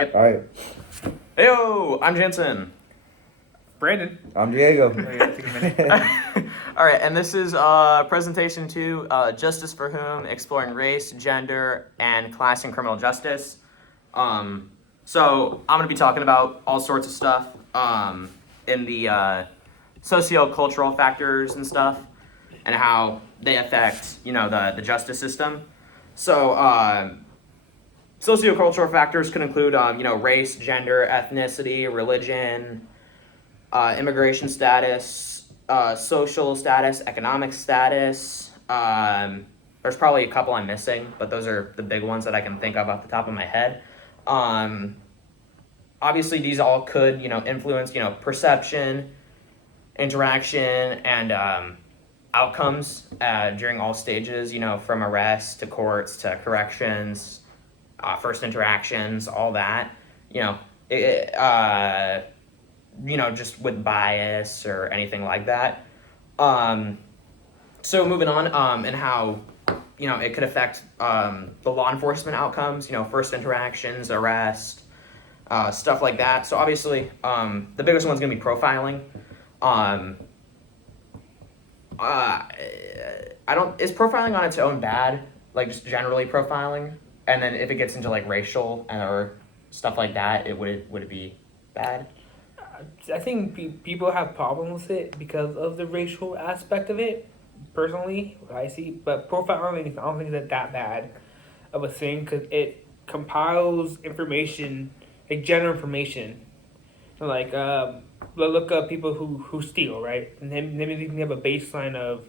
All right. Heyo, I'm Jensen. Brandon. I'm Diego. All right, and this is presentation 2, Justice for Whom, exploring race, gender, and class in criminal justice. So I'm going to be talking about all sorts of stuff in the socio-cultural factors and stuff, and how they affect, the justice system. So sociocultural factors could include, race, gender, ethnicity, religion, immigration status, social status, economic status. There's probably a couple I'm missing, but those are the big ones that I can think of off the top of my head. Obviously, these all could, influence, perception, interaction, and outcomes during all stages, from arrest to courts to corrections, first interactions, all that, just with bias or anything like that. So moving on, and how, it could affect the law enforcement outcomes, first interactions, arrest, stuff like that. So obviously, the biggest one's going to be profiling. Is profiling on its own bad? Like, just generally profiling? And then if it gets into, like, racial or stuff like that, would it be bad? I think people have problems with it because of the racial aspect of it. Personally, I see, but profiling, I don't think that bad of a thing because it compiles information, like general information, like look up people who steal, right, and then maybe you can have a baseline of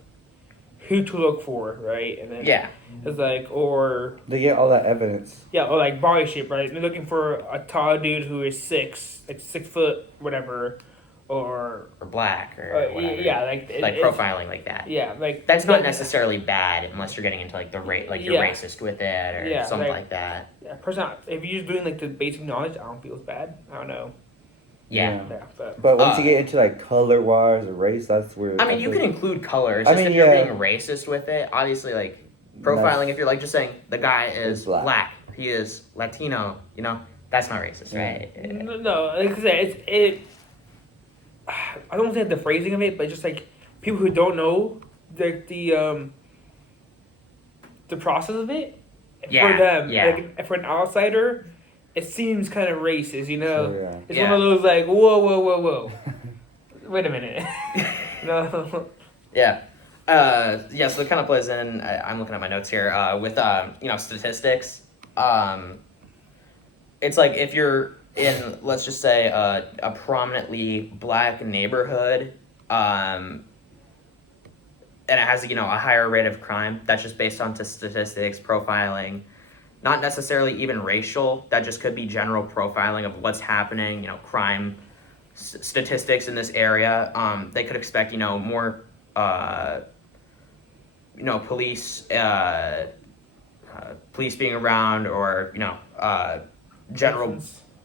who to look for, right, and then it's like, or they get all that evidence. Yeah, or like body shape, right? They're looking for a tall dude who is 6 foot, whatever, or black or whatever. Yeah, like profiling like that. Yeah, like that's not necessarily bad unless you're getting into like the you're racist with it or something like that. Yeah, personally, if you're just doing like the basic knowledge, I don't feel it's bad. I don't know. Yeah. But once you get into like color wise or race, that's where. I mean, you can include colors. If you're being racist with it, obviously, like profiling. If you're like just saying the guy is black, he is Latino, that's not racist, right? No, like I said, it. I don't think the phrasing of it, but just like people who don't know the process of it, for them, like for an outsider, it seems kind of racist, It's one of those like, whoa. Wait a minute. No. Yeah. So it kind of plays in, I'm looking at my notes here, with, statistics. It's like if you're in, let's just say, a prominently black neighborhood, and it has, a higher rate of crime, that's just based on statistics, profiling, not necessarily even racial, that just could be general profiling of what's happening, crime statistics in this area. They could expect, more, police being around, or, general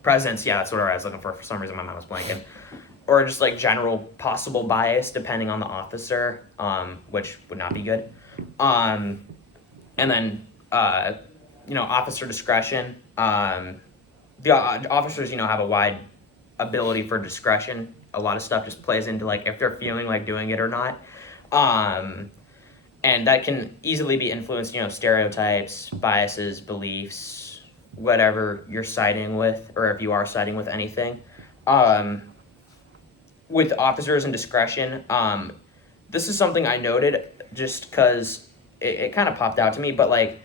presence. Yeah, that's what I was looking for. For some reason, my mind was blanking. Or just like general possible bias depending on the officer, which would not be good. And then, officer discretion. The officers, have a wide ability for discretion. A lot of stuff just plays into like if they're feeling like doing it or not. And that can easily be influenced, stereotypes, biases, beliefs, whatever you're siding with, or if you are siding with anything. With officers and discretion, this is something I noted just because it kind of popped out to me, but like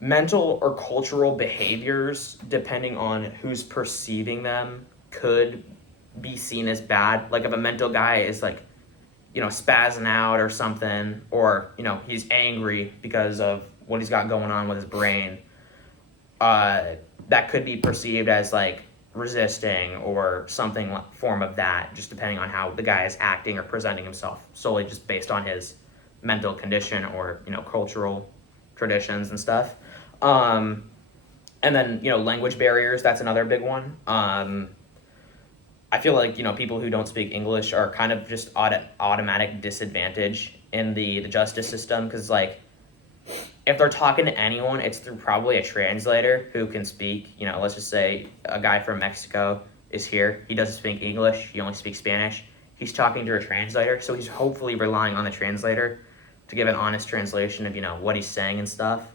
mental or cultural behaviors, depending on who's perceiving them, could be seen as bad. Like if a mental guy is like, spazzing out or something, or, he's angry because of what he's got going on with his brain, that could be perceived as like resisting or something form of that, just depending on how the guy is acting or presenting himself, solely just based on his mental condition or, cultural traditions and stuff. And then, language barriers, that's another big one. I feel like, people who don't speak English are kind of just automatic disadvantage in the justice system, because, like, if they're talking to anyone, it's through probably a translator who can speak. You know, let's just say a guy from Mexico is here. He doesn't speak English. He only speaks Spanish. He's talking to a translator, so he's hopefully relying on the translator to give an honest translation of, you know, what he's saying and stuff.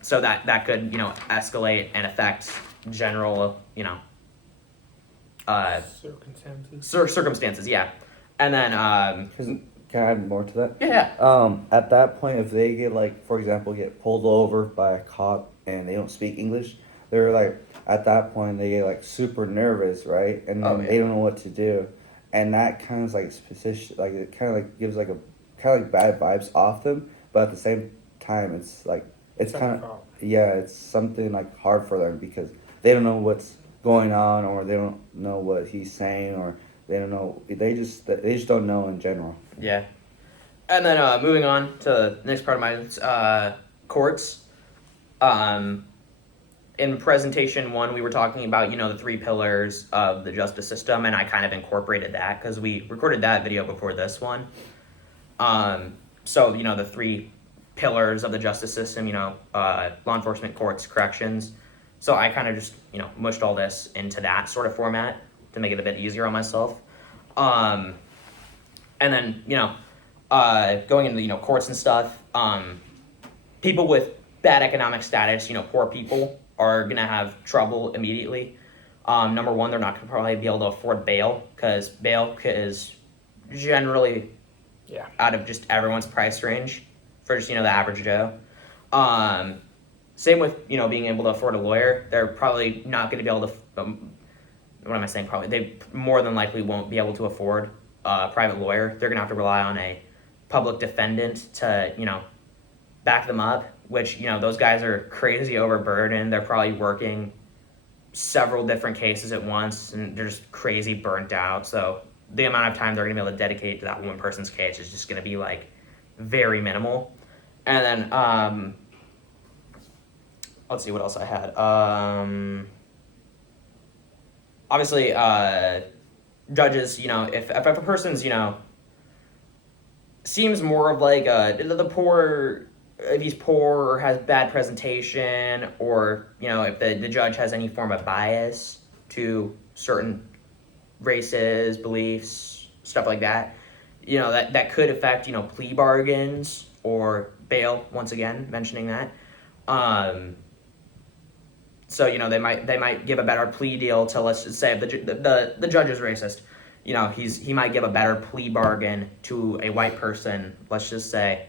So that could, you know, escalate and affect general, you know, circumstances. Yeah, and then 'Cause- can I add more to that? yeah. At that point, if they get like, for example, get pulled over by a cop and they don't speak English, they're like, at that point they get like super nervous, right? And then they don't know what to do, and that kind of like specific, like it kind of like gives like a kind of like bad vibes off them, but at the same time, it's like it's kind of it's something like hard for them because they don't know what's going on or they don't know what he's saying or they don't know they just don't know in general. Yeah. And then moving on to the next part of my courts. In presentation 1, we were talking about, you know, the 3 pillars of the justice system, and I kind of incorporated that because we recorded that video before this one. So, you know, the 3 pillars of the justice system, you know, law enforcement, courts, corrections. So I kind of just, you know, mushed all this into that sort of format to make it a bit easier on myself. And then, you know, going into, you know, courts and stuff, people with bad economic status, you know, poor people are going to have trouble immediately. Number one, they're not going to probably be able to afford bail because bail is generally out of just everyone's price range for just, you know, the average Joe. Same with, you know, being able to afford a lawyer. They're probably not going to be able to, what am I saying? Probably, they more than likely won't be able to afford a private lawyer. They're going to have to rely on a public defendant to, you know, back them up, which, you know, those guys are crazy overburdened. They're probably working several different cases at once and they're just crazy burnt out. So the amount of time they're going to be able to dedicate to that one person's case is just going to be like very minimal. And then, let's see what else I had. Obviously, judges, you know, if a person's, you know, seems more of like the poor, if he's poor or has bad presentation, or, you know, if the judge has any form of bias to certain races, beliefs, stuff like that, you know, that could affect, you know, plea bargains or bail, once again, mentioning that. So, you know, they might give a better plea deal to, let's just say, if the judge is racist, you know, he might give a better plea bargain to a white person, let's just say,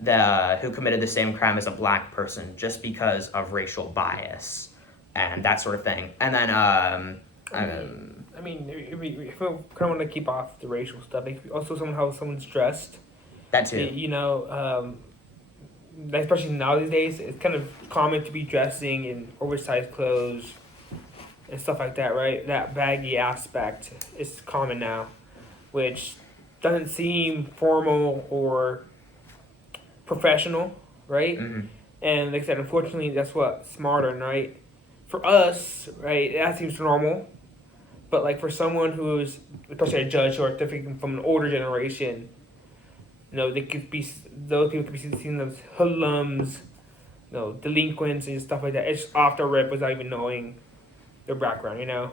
who committed the same crime as a black person just because of racial bias and that sort of thing. And then, I mean, if we kind of want to keep off the racial stuff, if also how someone's dressed. That too. You know, especially nowadays, it's kind of common to be dressing in oversized clothes and stuff like that, right? That baggy aspect is common now, which doesn't seem formal or professional, right? Mm-hmm. And like I said, unfortunately, that's what's modern, right? For us, right, that seems normal. But like for someone who's, especially a judge or different from an older generation, you know, those people could be seen as hoodlums, you know, delinquents and stuff like that. It's off the rip without even knowing their background, you know?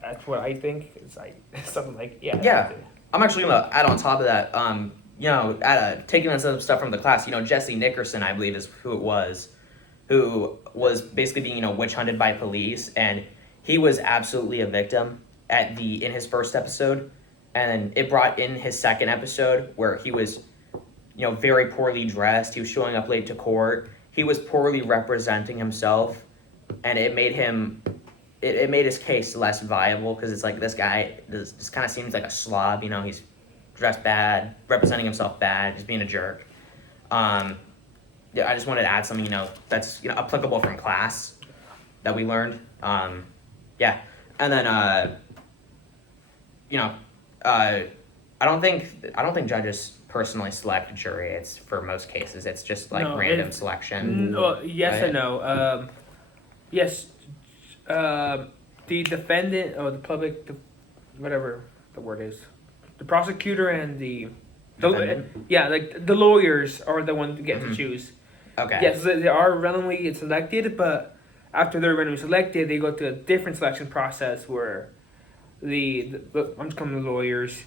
That's what I think. It's like something like, Yeah. I'm actually going to add on top of that, you know, taking on some stuff from the class, you know, Jesse Nickerson, I believe is who was basically being, you know, witch hunted by police, and he was absolutely a victim in his first episode, and it brought in his second episode where he was, you know, very poorly dressed. He was showing up late to court. He was poorly representing himself, and it made his case less viable because it's like this guy just kind of seems like a slob. You know, he's dressed bad, representing himself bad, just being a jerk. Yeah, I just wanted to add something, you know, that's, you know, applicable from class that we learned. Yeah, and then you know, I don't think judges personally select a jury. It's for most cases, it's just like random selection. No, yes right? and no. Yes, the defendant or the public, whatever the word is, the prosecutor and the defendant? Yeah, like the lawyers are the ones who get to choose. Okay. Yes, they are randomly selected, but after they're randomly selected, they go through a different selection process where I'm just calling the lawyers.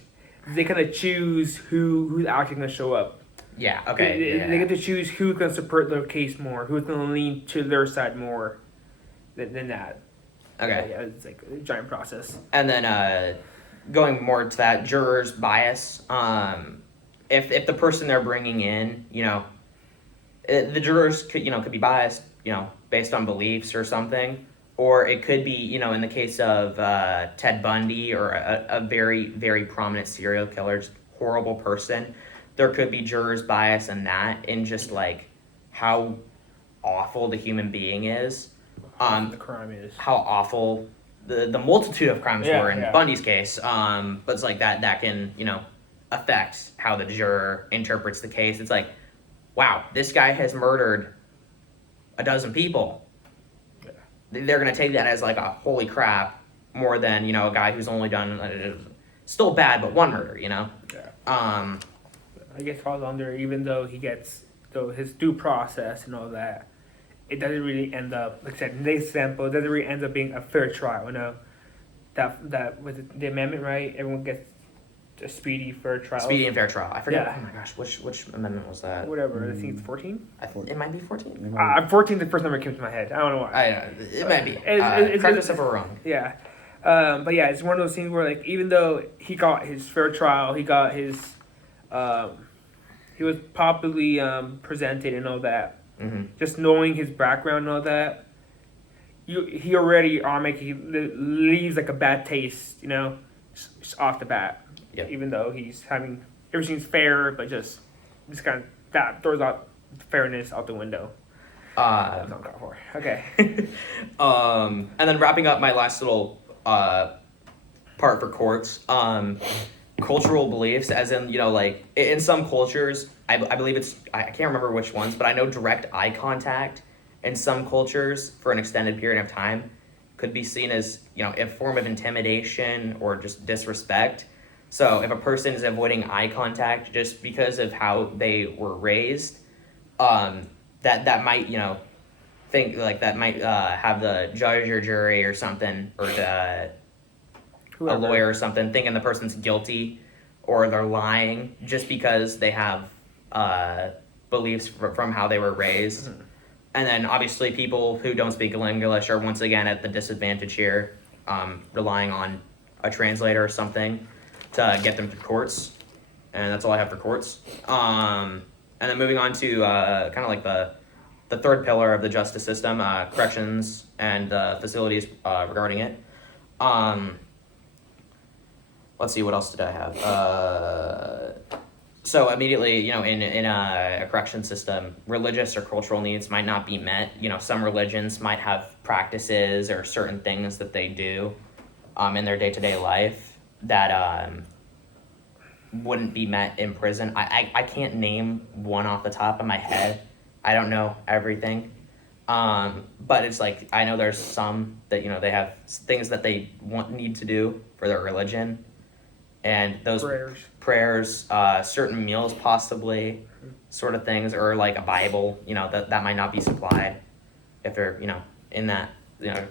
They kind of choose who's actually going to show up. Yeah. Okay. They get to choose who's going to support their case more, who's going to lean to their side more than that. Okay. Yeah, it's like a giant process. And then going more to that jurors bias. If the person they're bringing in, the jurors could be biased, based on beliefs or something, or it could be, in the case of Ted Bundy or a very, very prominent serial killer, just horrible person, there could be jurors bias in just like how awful the human being is, The crime is. how awful the multitude of crimes were in Yeah. Bundy's case, but it's like that can affect how the juror interprets the case. It's like, wow, this guy has murdered a dozen people. Yeah. They're going to take that as like a holy crap more than, a guy who's only done, still bad, but one murder, Yeah. I guess falls under, even though he gets his due process and all that, it doesn't really end up, like I said, in this example, it doesn't really end up being a fair trial, That was the amendment, right? Everyone gets a speedy, fair trial. Speedy and fair trial. I forget. Yeah. Oh my gosh, which amendment was that? Whatever, I think it's 14? It might be 14. 14 the first number came to my head. I don't know why. It might be. It's- Correct us if we're wrong. Yeah. But yeah, it's one of those things where, like, even though he got his fair trial, he got his, he was popularly presented and all that. Mm-hmm. Just knowing his background and all that, he already leaves like a bad taste, just off the bat. Yep. Even though he's having everything's fair, but just kind of that throws out fairness out the window. That's not called for. Okay. And then wrapping up my last little part for courts, cultural beliefs, as in, like in some cultures, I believe I can't remember which ones, but I know direct eye contact in some cultures for an extended period of time could be seen as, a form of intimidation or just disrespect. So if a person is avoiding eye contact just because of how they were raised, that might, think like that might have the judge or jury or something, or a lawyer or something, thinking the person's guilty or they're lying just because they have beliefs from how they were raised. Mm-hmm. And then obviously people who don't speak English are once again at the disadvantage here, relying on a translator or something to get them through courts. And that's all I have for courts. And then moving on to kind of like the third pillar of the justice system, corrections and facilities regarding it. Let's see, what else did I have? So immediately, in a correction system, religious or cultural needs might not be met. Some religions might have practices or certain things that they do in their day-to-day life that wouldn't be met in prison. I can't name one off the top of my head. I don't know everything. But it's like, I know there's some that, they have things that they need to do for their religion. And those prayers, certain meals possibly, sort of things, or like a Bible, that might not be supplied if they're, in that,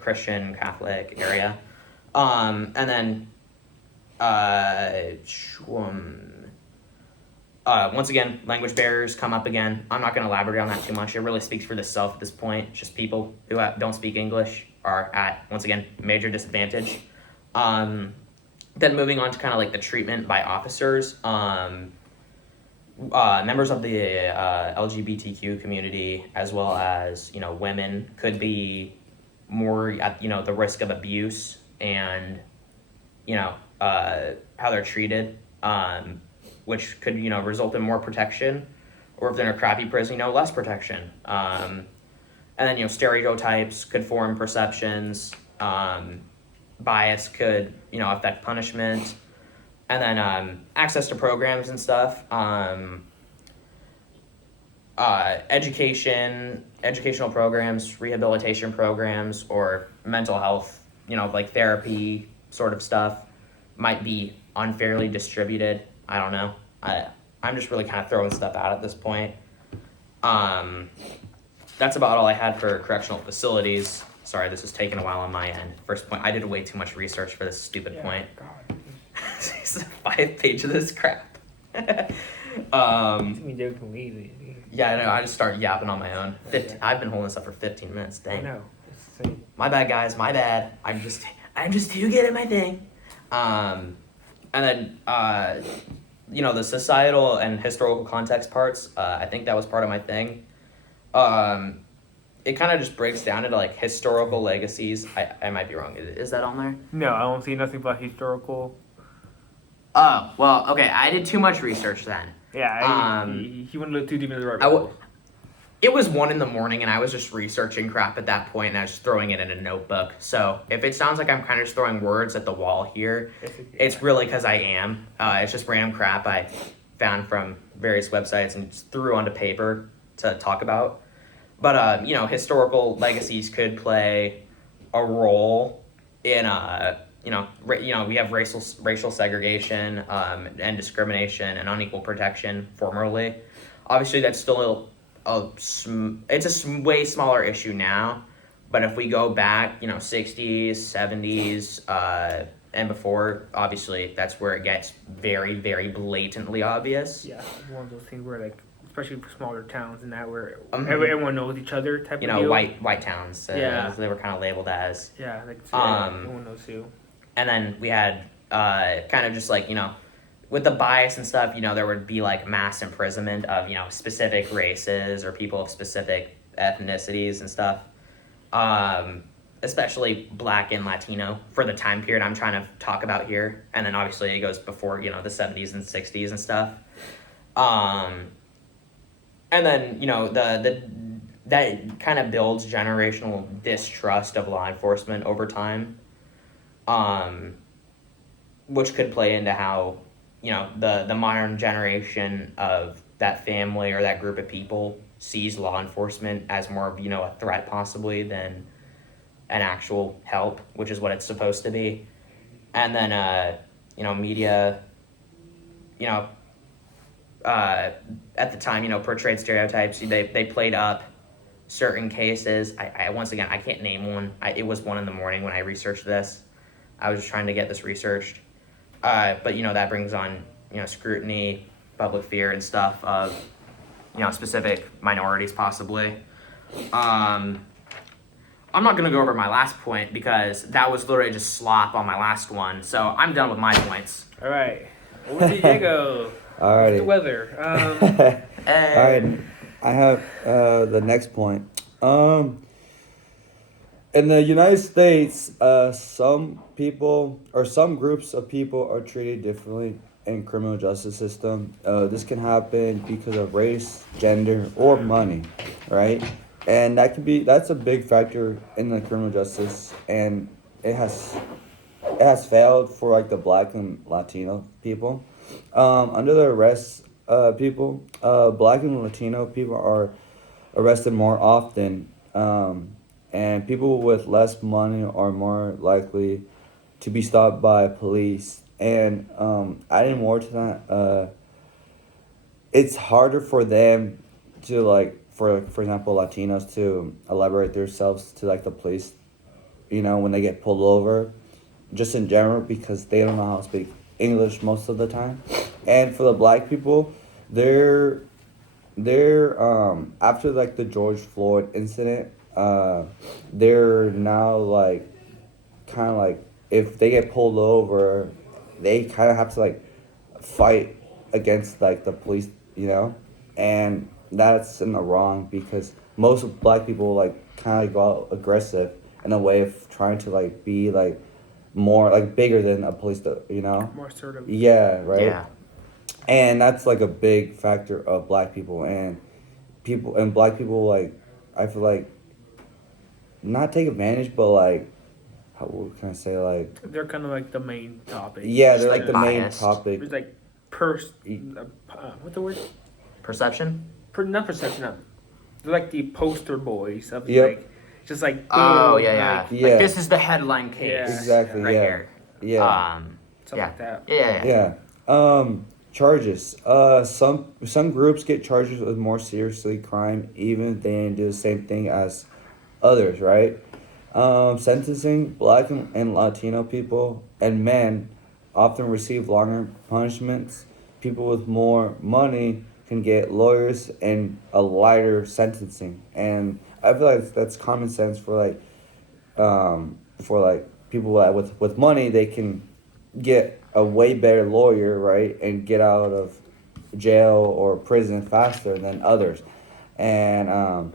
Christian, Catholic area. And then, once again, language barriers come up again. I'm not going to elaborate on that too much. It really speaks for itself at this point. Just people who don't speak English are at, once again, major disadvantage. Then moving on to kind of like the treatment by officers, members of the LGBTQ community, as well as, women, could be more at, the risk of abuse and, how they're treated, which could, result in more protection, or if they're in a crappy prison, less protection. And then, stereotypes could form perceptions, bias could, affect punishment, and then access to programs and stuff. Educational programs, rehabilitation programs, or mental health, like therapy sort of stuff might be unfairly distributed. I don't know. I I'm just really kind of throwing stuff out at this point. That's about all I had for correctional facilities. Sorry, this is taking a while on my end. First point, I did way too much research for this stupid point. God. It's a 5-page of this crap. Yeah, I know. I just started yapping on my own. I've been holding this up for 15 minutes. Dang. I know. It's the same. My bad, guys. My bad. I'm just too good at my thing. And then, the societal and historical context parts. I think that was part of my thing. It kind of just breaks down into like historical legacies. I might be wrong. Is that on there? No, I don't see nothing but historical. Oh, well, okay. I did too much research then. Yeah, he went a little too deep into the rabbit. It was 1 a.m. and I was just researching crap at that point, and I was just throwing it in a notebook. So if it sounds like I'm kind of just throwing words at the wall here, it's really because I am. It's just random crap I found from various websites and just threw onto paper to talk about. But historical legacies could play a role in we have racial segregation and discrimination and unequal protection formerly. Obviously, that's still it's a way smaller issue now. But if we go back, 60s, 70s, and before, obviously, that's where it gets very, very blatantly obvious. Yeah, one of those things where, like, especially for smaller towns and that, where everyone knows each other type of deal. White towns. Yeah. They were kind of labeled as. Yeah, like, everyone knows who. And then we had kind of just like, with the bias and stuff, there would be like mass imprisonment of, specific races or people of specific ethnicities and stuff. Especially Black and Latino for the time period I'm trying to talk about here. And then obviously it goes before, the 70s and 60s and stuff. And then, that kind of builds generational distrust of law enforcement over time. Which could play into how, the modern generation of that family or that group of people sees law enforcement as more of, a threat possibly than an actual help, which is what it's supposed to be. And then, media, at the time, portrayed stereotypes. They played up certain cases. I once again, I can't name one. It was 1 a.m. when I researched this. I was just trying to get this researched. But, that brings on, scrutiny, public fear and stuff of, specific minorities possibly. I'm not going to go over my last point because that was literally just slop on my last one. So I'm done with my points. All right. Over to Diego. All right. The weather. All right. I have the next point. In the United States, some people or some groups of people are treated differently in criminal justice system. This can happen because of race, gender, or money, right? And that's a big factor in the criminal justice, and it has failed for like the Black and Latino people. Under the arrest people, Black and Latino people are arrested more often. And people with less money are more likely to be stopped by police. And adding more to that, it's harder for them to, like, for example, Latinos to elaborate themselves to, like, the police, when they get pulled over, just in general, because they don't know how to speak English most of the time. And for the Black people, they're after, like, the George Floyd incident, they're now like kind of like if they get pulled over, they kind of have to like fight against like the police, and that's in the wrong because most Black people like kind of go out aggressive in a way of trying to like be like more like bigger than a police, More assertive. Yeah, right. Yeah. And that's like a big factor of Black people and Black people, like, I feel like not take advantage, but like, what can I say, like, They're kind of like the main topic. yeah, they're like the main biased. topic. It's like what's the word? Perception? Not perception. They're like the poster boys of Yep. like, just like. Oh, boom, yeah. like, Yeah. Like, this is the headline case. Yeah. Exactly, Right yeah. here. Yeah. something Yeah. like that. Yeah. Yeah. charges. Some groups get charged with more seriously crime, even if they didn't do the same thing as others, right? Sentencing Black and Latino people and men often receive longer punishments. People with more money can get lawyers and a lighter sentencing, and I feel like that's common sense for like people with money. They can get a way better lawyer, right, and get out of jail or prison faster than others, and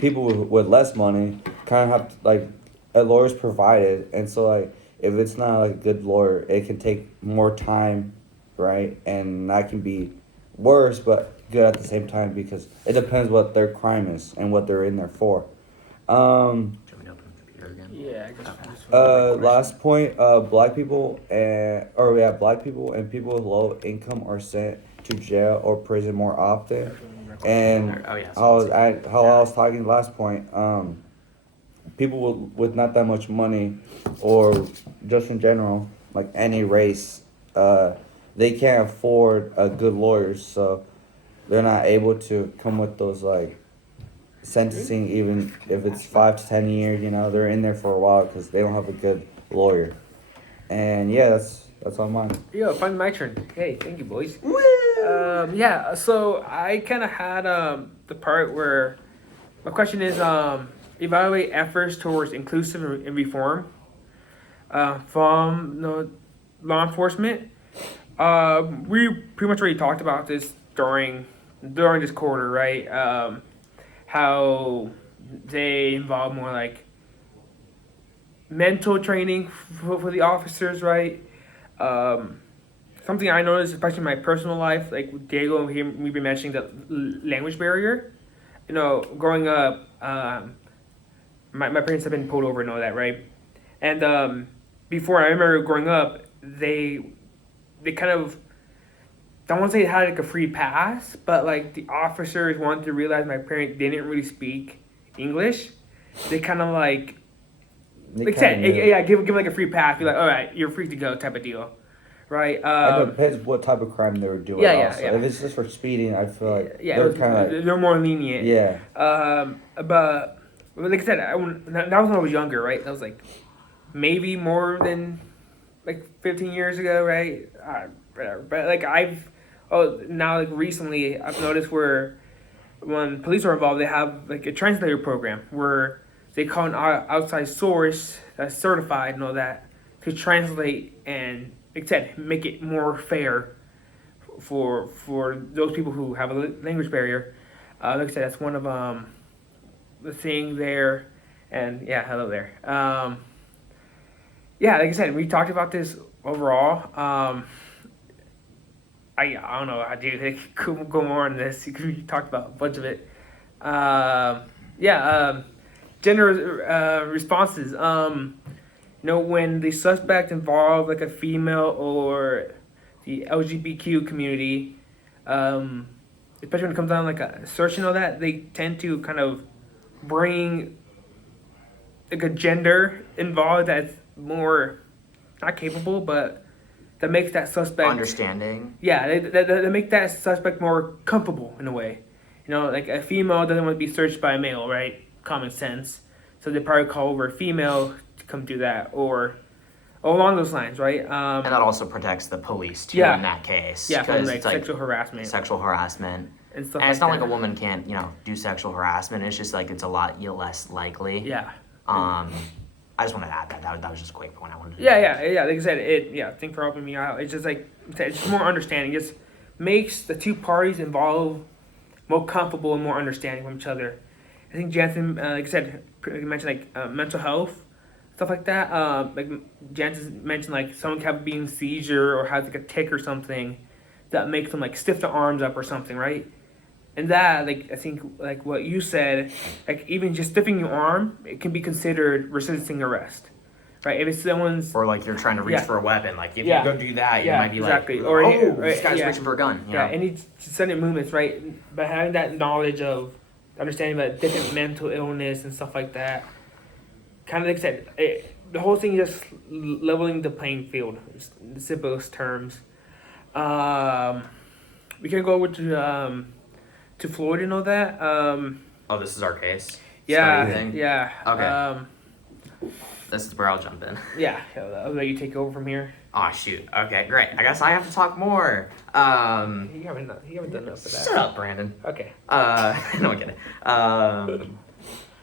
people with less money kind of have like a lawyer's provided, and so like if it's not like a good lawyer, it can take more time, right, and that can be worse but good at the same time because it depends what their crime is and what they're in there for. Do you want me to open the computer again? Yeah, I guess. Last point, black people black people and people with low income are sent to jail or prison more often. And Oh, yeah. I was talking last point, people with not that much money or just in general, like any race, they can't afford a good lawyers, so they're not able to come with those like sentencing, even if it's 5 to 10 years. They're in there for a while because they don't have a good lawyer. And yeah, that's all mine. Yo, finally my turn. Hey, thank you, boys. Yeah, so I kind of had the part where my question is evaluate efforts towards inclusive and reform from law enforcement. We pretty much already talked about this during this quarter, right? How they involve more like mental training for the officers, right? Something I noticed, especially in my personal life, like with Diego, we've been mentioning the language barrier. Growing up, my parents have been pulled over and all that, right? And before, I remember growing up, they kind of, I don't want to say it had like a free pass, but like the officers wanted to realize my parents didn't really speak English. They kind of like said, yeah, give like a free pass. Be like, all right, you're free to go, type of deal, right? It depends what type of crime they were doing. Yeah. If it's just for speeding, I feel like they're kind of they're more lenient. Yeah. But like I said, that was when I was younger, right? That was like maybe more than like 15 years ago, right? Whatever. But like now like recently, I've noticed where when police are involved, they have like a translator program where they call an outside source that's certified and all that to translate and, like I said, make it more fair for those people who have a language barrier. Like I said, that's one of the thing there. And yeah, hello there. Yeah, like I said, we talked about this overall. I don't know how to go more on this because we talked about a bunch of it. Gender responses. When the suspect involved like a female or the LGBTQ community, especially when it comes down like a search and all that, they tend to kind of bring like a gender involved that's more not capable, but that makes that suspect understanding. Yeah, that make that suspect more comfortable in a way. Like a female doesn't want to be searched by a male, right? Common sense. So they probably call over a female to come do that, or along those lines, right? And that also protects the police too in that case. Yeah, from like it's like sexual harassment. And stuff. And it's not like a woman can't, do sexual harassment. It's just like it's a lot less likely. Yeah. I just wanted to add that. That was just a quick point I wanted to. Yeah. Like I said, thanks for helping me out. It's just like it's just more understanding. It just makes the two parties involved more comfortable and more understanding from each other. I think Jansen, like I said, mentioned like mental health, stuff like that. Like Jansen mentioned, like someone can have a seizure or has like a tick or something that makes them like stiff their arms up or something, right? And that, like, I think, like what you said, like even just stiffing your arm, it can be considered resisting arrest, right? If it's someone's or like you're trying to reach for a weapon, like if you go do that, you might be exactly. like, or this guy's reaching for a gun. Any sudden movements, right? But having that knowledge of understanding about different mental illness and stuff like that, kind of like I said, the whole thing is just leveling the playing field, in the simplest terms. We can go over to Floyd and all that. Oh, this is our case. Yeah, Study thing? yeah. Okay. This is where I'll jump in. Yeah. I'll let you take over from here. Oh shoot. Okay, great. I guess I have to talk more. You haven't done enough of that. Shut up, Brandon. Okay. No, I'm kidding.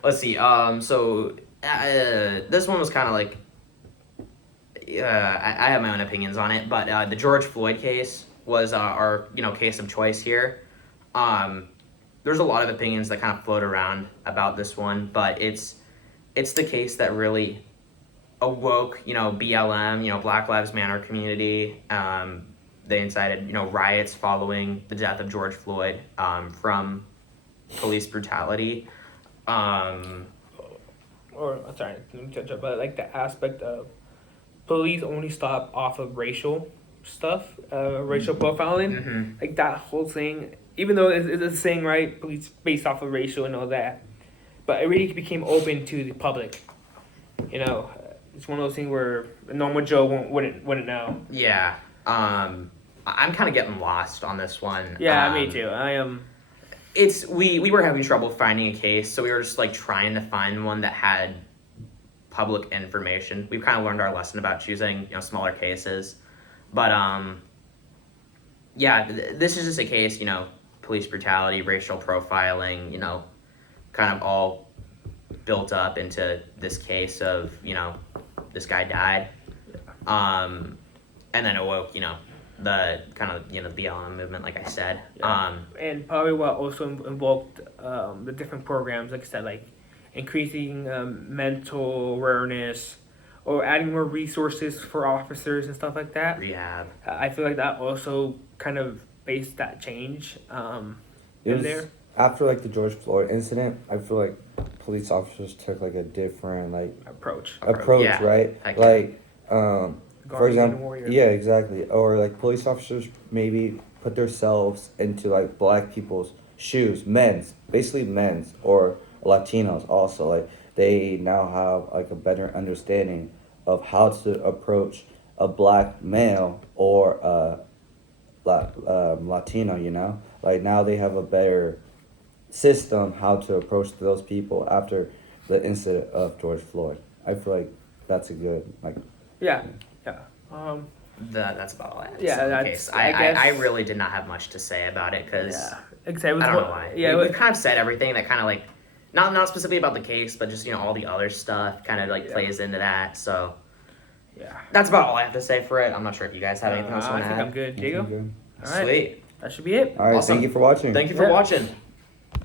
Let's see. This one was kind of like, I have my own opinions on it, but the George Floyd case was our case of choice here. There's a lot of opinions that kind of float around about this one, but it's the case that really awoke BLM, Black Lives Matter community. They incited riots following the death of George Floyd from police brutality. Sorry, let me touch up, but like the aspect of police only stop off of racial stuff, racial profiling, Mm-hmm. like that whole thing. Even though it's a saying, right, police based off of racial and all that, but it really became open to the public. It's one of those things where a normal Joe wouldn't know. Yeah. I'm kind of getting lost on this one. Yeah, me too. I am. We were having trouble finding a case, so we were just like trying to find one that had public information. We've kind of learned our lesson about choosing smaller cases, but this is just a case, police brutality, racial profiling, kind of all built up into this case of this guy died, and then awoke the kind of the BLM movement, like I said. Yeah. And probably what also involved the different programs, like I said, like increasing mental awareness or adding more resources for officers and stuff like that. Rehab. I feel like that also kind of based that change It in was, there. after like the George Floyd incident, I feel like police officers took like a different Approach. approach, Yeah. right? Heck Like for Guardian example, warrior. yeah, exactly. Or like police officers maybe put themselves into like black people's shoes, basically men's or Latinos also. Like they now have like a better understanding of how to approach a black male or a Latino. Like now they have a better system how to approach those people after the incident of George Floyd. I feel like that's a good Yeah. That's about all I have to Yeah, say on the that's- case. I guess- I really did not have much to say about it because Except I don't know why. Yeah, We've kind of said everything that kind of like, not specifically about the case, but just all the other stuff kind of like plays into that. So yeah. that's about all I have to say for it. I'm not sure if you guys have anything else you I want to think I'm add. good. Diego? All right. Sweet. That should be it. All right, Awesome. thank you for watching. Thank you for Yeah. watching.